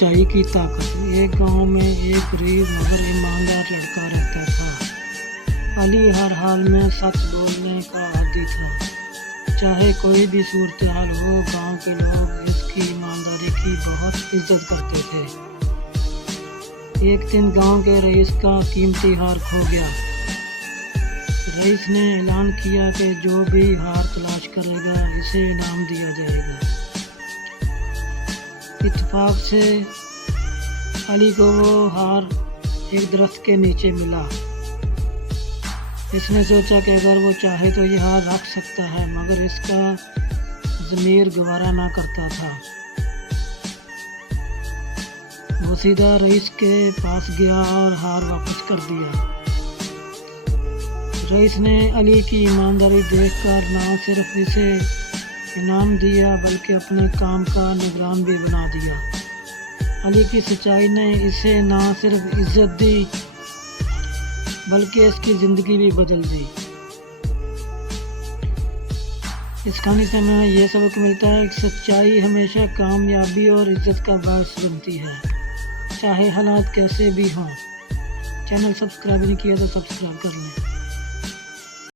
سچائی کی طاقت۔ ایک گاؤں میں ایک غریب مگر ایماندار لڑکا رہتا تھا۔ علی ہر حال میں سچ بولنے کا عادی تھا، چاہے کوئی بھی صورتحال ہو۔ گاؤں کے لوگ اس کی ایمانداری کی بہت عزت کرتے تھے۔ ایک دن گاؤں کے رئیس کا قیمتی ہار کھو گیا۔ رئیس نے اعلان کیا کہ جو بھی ہار تلاش کرے گا اسے انعام دیا جائے گا۔ اتفاق سے علی کو وہ ہار ایک درخت کے نیچے ملا۔ اس نے سوچا کہ اگر وہ چاہے تو یہ ہار رکھ سکتا ہے، مگر اس کا ضمیر گوارا نہ کرتا تھا۔ وہ سیدھا رئیس کے پاس گیا اور ہار واپس کر دیا۔ رئیس نے علی کی ایمانداری دیکھ کر نہ صرف اسے انعام دیا بلکہ اپنے کام کا نگران بھی بنا دیا۔ علی کی سچائی نے اسے نہ صرف عزت دی بلکہ اس کی زندگی بھی بدل دی۔ اس کہانی سے ہمیں یہ سبق ملتا ہے کہ سچائی ہمیشہ کامیابی اور عزت کا باعث بنتی ہے، چاہے حالات کیسے بھی ہوں۔ چینل سبسکرائب نہیں کیا تو سبسکرائب کر لیں۔